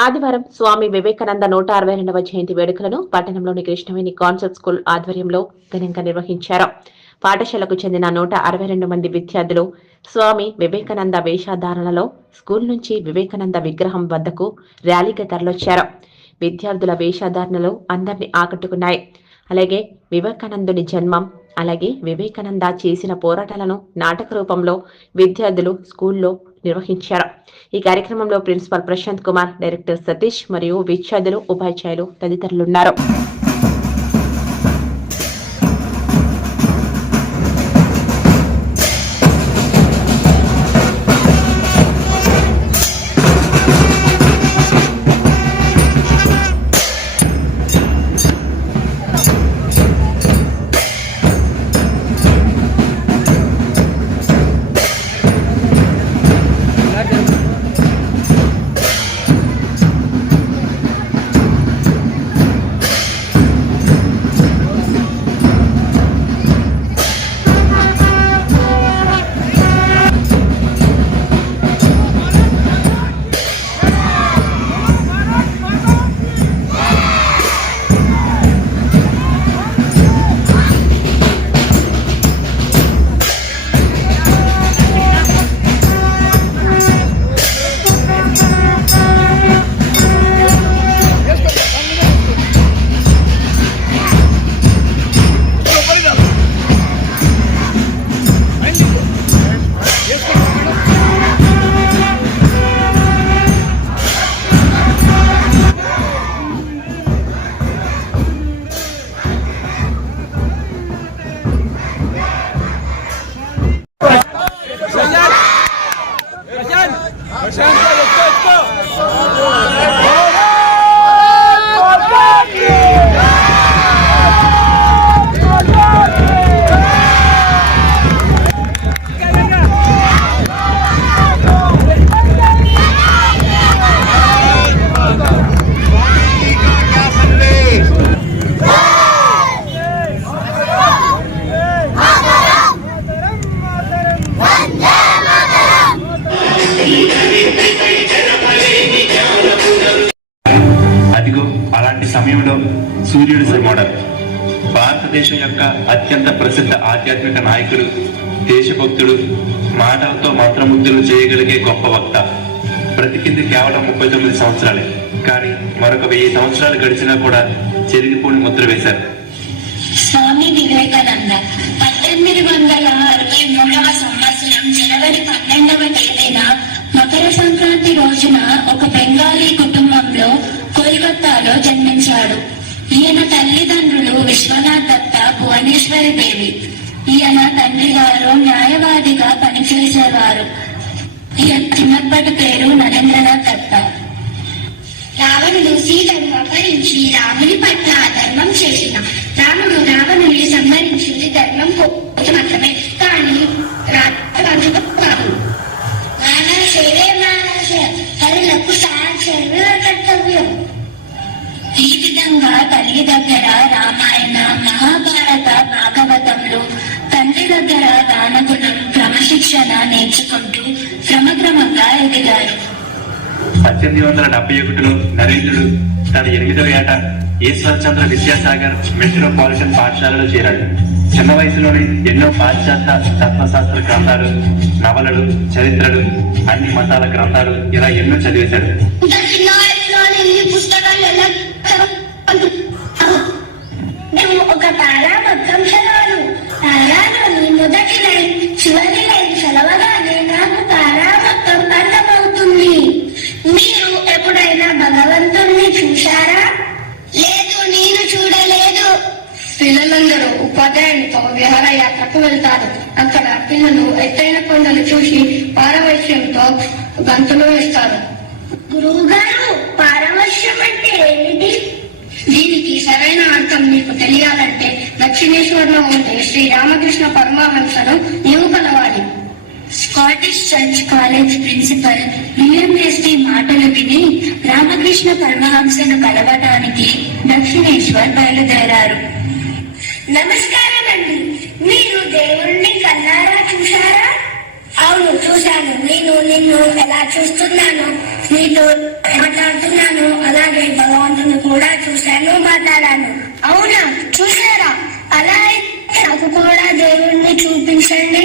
ఆదివారం స్వామి వివేకానంద 162వ జయంతి వేడుకలను పట్టణంలోని కృష్ణవేణి కాన్సెప్ట్ స్కూల్ ఆధ్వర్యంలో ఘనంగా నిర్వహించారు. పాఠశాలకు చెందిన 162 మంది విద్యార్థులు స్వామి వివేకానంద వేషధారణలో స్కూల్ నుంచి వివేకానంద విగ్రహం వద్దకు ర్యాలీగా తరలొచ్చారు. విద్యార్థుల వేషధారణలో అందరినీ ఆకట్టుకున్నాయి. అలాగే వివేకానందుని జన్మం, అలాగే వివేకానంద చేసిన పోరాటాలను నాటక రూపంలో విద్యార్థులు స్కూల్లో నిర్వహించారు. ఈ కార్యక్రమంలో ప్రిన్సిపల్ ప్రశాంత్ కుమార్, డైరెక్టర్ సతీష్ మరియు విద్యార్థులు, ఉపాధ్యాయులు తదితరులున్నారు. అదిగో అలాంటి సమయంలో సూర్యుడు మోడల్, భారతదేశం యొక్క అత్యంత ప్రసిద్ధ ఆధ్యాత్మిక నాయకుడు, దేశభక్తుడు, మాటలతో మంత్రముగ్ధులు చేయగలిగే గొప్ప వక్త. బ్రతికింది కేవలం 39 సంవత్సరాలే, కానీ మరొక 1000 సంవత్సరాలు గడిచినా కూడా చెరిగిపోని ముద్ర వేశారు. స్వామి వివేకానంద 1863వ సంవత్సరం జనవరి 12వ తేదీన మకర సంక్రాంతి రోజున ఒక బెంగాలీ కుటుంబంలో కోల్కతాలో జన్మించాడు. ఈయన తల్లిదండ్రులు విశ్వనాథ్ దత్త, భువనేశ్వరి దేవి. ఈయన తండ్రి గారు న్యాయవాదిగా పనిచేసేవారు. ఈయన చిన్నప్పటి పేరు నరేంద్రనాథ్ దత్త. రావణుడు సీతను అపహరించి రాముని పట్ల అధర్మం చేసిన రాముడు రావణుని సంహరించింది ధర్మం కోసం మాత్రమే, కానీ కాదు. హరులకు కర్తవ్యం. ఈ విధంగా తల్లి దగ్గర రామాయణ, మహాభారత, భాగవతంలో, తండ్రి దగ్గర దానగుణం, క్రమశిక్షణ నేర్చుకుంటూ క్రమక్రమంగా ఎదిగారు. 1871లో నరేంద్రుడు తన 8వ ఏట ఈశ్వరచంద్ర విద్యాసాగర్ మెట్రోపాలిటన్ పాఠశాలలో చేరాడు. చిన్న వయసులోనే ఎన్నో పాశ్చాత్య తత్వశాస్త్ర గ్రంథాలు, నవలలు, చరిత్రలు, అన్ని మతాల గ్రంథాలు ఇలా ఎన్నో చదివేశాడు. ఒక తారా మొత్తం చదవను. తారాలోని మొదటి లైన్, చివరి లైన్ చదవగానే నాకు తారా మొత్తం అర్థమవుతుంది. మీరు ఎప్పుడైనా భగవంతుణ్ణి చూశారా? లేదు, నేను చూడలేదు. పిల్లలందరూ ఉపాధ్యాయునితో విహారయాత్రకు వెళ్తారు. అక్కడ పిల్లలు ఎత్తైన కొండలు చూసి పారవశ్యంతో గంతులు వేస్తారు. గురువు గారు, పారవశ్యం అంటే ఏమిటి? దీనికి సరైన అర్థం మీకు తెలియాలంటే దక్షిణేశ్వర్లో ఉండే శ్రీ రామకృష్ణ పరమహంసను నీవు కలవాలి. స్కాటిష్ చర్చ్ కాలేజ్ ప్రిన్సిపల్ యుఎంఎస్టీ మాటలు విని రామకృష్ణ పరమహంసను కలవటానికి దక్షిణేశ్వర్ బయలుదేరారు. నమస్కారం అండి, మీరు దేవుణ్ణి కన్నారా చూశారా? అవును, చూశాను. నేను నిన్ను ఎలా చూస్తున్నానో మీతో మాట్లాడుతున్నాను, అలాగే భగవంతుని కూడా చూశాను, మాట్లాడాను. అవునా, చూసారా? అలా నాకు కూడా దేవుణ్ణి చూపించండి.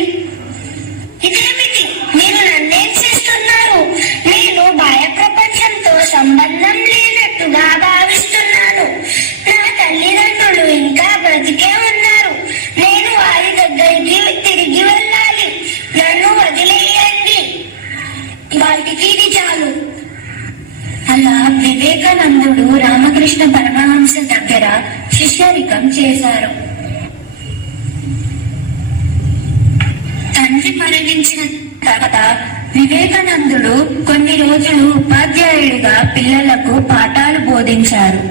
ఇదేమిటి, మీరు నన్నేం చేస్తున్నారు? నేను బాహ్య ప్రపంచంతో సంబంధం లేనట్టుగా భావిస్తున్నాను. నా తల్లిదండ్రులు ఇంకా బ్రతికే ఉన్నారు. నేను వారి దగ్గరికి తిరిగి వెళ్ళాలి. నన్ను వదిలేయండి. వాటికి ఇది చాలు. అలా వివేకానందుడు రామకృష్ణ పరమహంస దగ్గర శిష్యరికం చేశారు. తండ్రి మరణించిన తర్వాత వివేకానందుడు కొన్ని రోజులు ఉపాధ్యాయుడిగా పిల్లలకు పాఠాలు బోధించారు.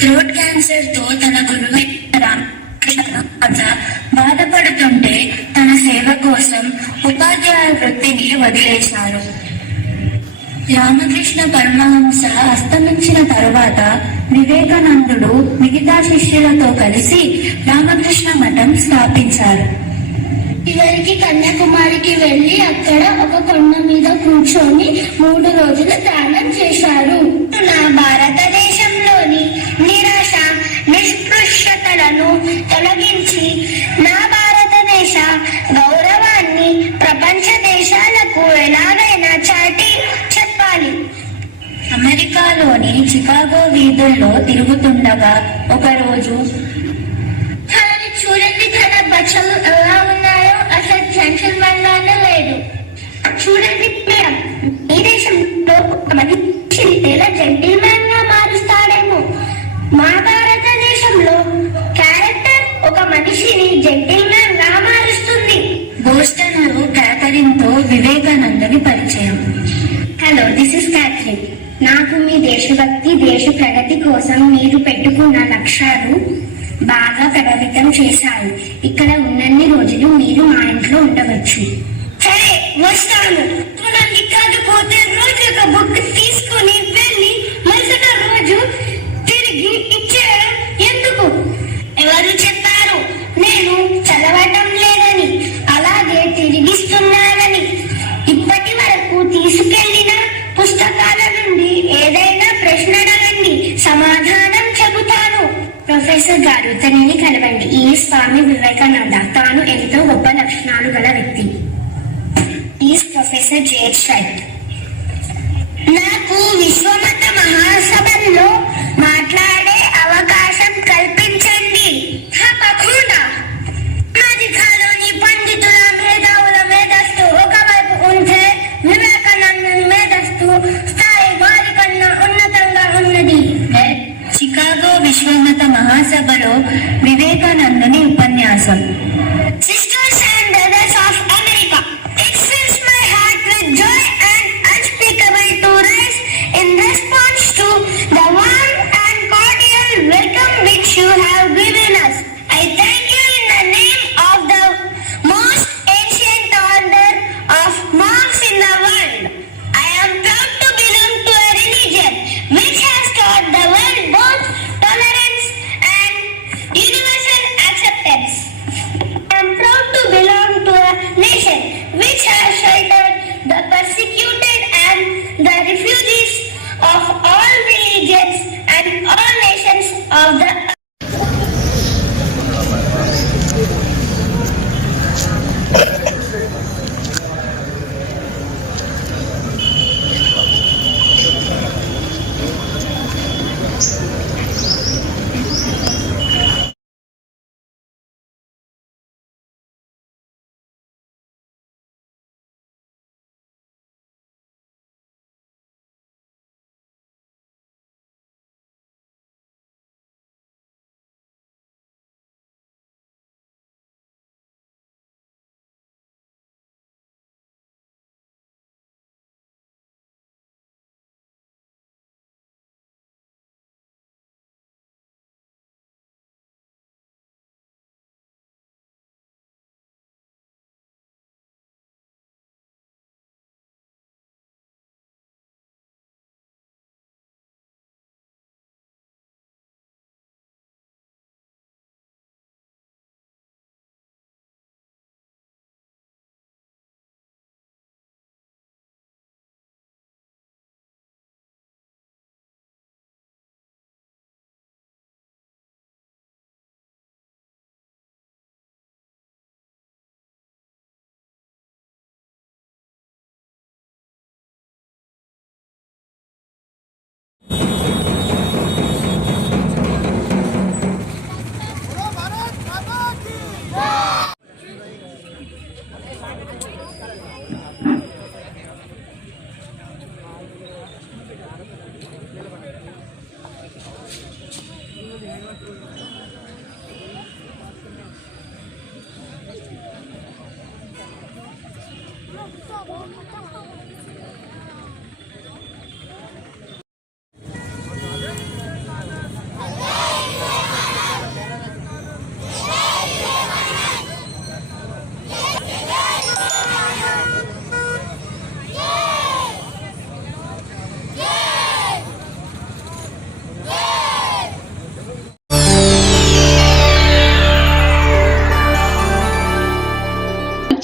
థ్రోట్ క్యాన్సర్ తో తన గురువైన రామకృష్ణ బాధపడుతుంటే తన సేవ కోసం ఉపాధ్యాయ వృత్తిని వదిలేశారు. రామకృష్ణ పరమహంస అస్తమించిన తరువాత వివేకానందుడు మిగతా శిష్యులతో కలిసి రామకృష్ణ మఠం స్థాపించారు. చివరికి కన్యాకుమారికి వెళ్లి అక్కడ ఒక కొండ మీద కూర్చొని 3 రోజులు ధ్యానం చేశారు. నా భారతదేశంలోని నిరాశ నిస్పృశ్యతలను తొలగించి నా భారతదేశ గౌరవాన్ని ప్రపంచ దేశాలకు ఎలాగైనా చాటి చెప్పాలి. అమెరికాలోని చికాగో వీధుల్లో తిరుగుతుండగా ఒకరోజు చూడండి, తన బట్టలు ఎలా ఉన్నాయో, అసలు టెన్షన్ వల్లనే లేదు. చూడండి మేడం, ఈ దేశంలో ఒక మనిషిని ఎలా జెంటిల్మెన్ గా మారుస్తాడేమో, మా భారతదేశంలో క్యారెక్టర్ ఒక మనిషిని జెంటిల్మెన్ గా మారుస్తుంది. బోస్టన్ లో క్యాథరిన్ తో వివేకానందుని పరిచయం. Hello, this is Catherine. నాకు మీ దేశభక్తి, దేశ ప్రగతి కోసం మీరు పెట్టుకున్న లక్ష్యాలు బాగా ప్రభావితం చేశాయి. ఇక్కడ ఉన్నన్ని రోజులు మీరు మా ఇంట్లో ఉండవచ్చు. సరే, వస్తాను. నన్ను కాకపోతే రోజు ఒక బుక్ తీసుకుని వెళ్ళి మరుసటి రోజు తిరిగి ఇచ్చేయడం ఎందుకు? ఎవరు చెప్పారు నేను చదవటం లేదని, అలాగే తిరిగిస్తున్నానని? ఇప్పటి వరకు తీసుకెళ్లిన పుస్తకాల నుండి ఏదైనా ప్రశ్న అడగండి, సమాధానం చెబుతాను. ప్రొఫెసర్ గారు, తనని కలవండి. ఈ స్వామి వివేకానంద. తాను ఎంతో గొప్ప లక్షణాలు గల వ్యక్తి. Is professor jade right. నాకు విశ్వమత మహాసభల్లో మాట్లాడే అవకాశం కల్పించండి. తప్పకుండా. అమెరికాలోని పండితుల మేధావుల మేధస్సు ఒకవైపు ఉంటే వివేకానందుని మేధస్సు స్థాయి వారికన్నా ఉన్నతంగా ఉన్నది. చికాగో విశ్వమత మహాసభలో వివేకానందుని ఉపన్యాసం. Sisters and brothers of America, it fills my heart with joy and unspeakable to rise in response to the one and God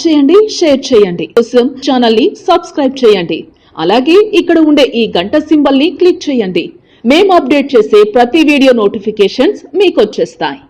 చేయండి, షేర్ చేయండి. కోసం ఛానల్ ని సబ్స్క్రైబ్ చేయండి. అలాగే ఇక్కడ ఉండే ఈ గంట సింబల్ ని క్లిక్ చేయండి. మేము అప్డేట్ చేసే ప్రతి వీడియో నోటిఫికేషన్స్ మీకు వచ్చేస్తాయి.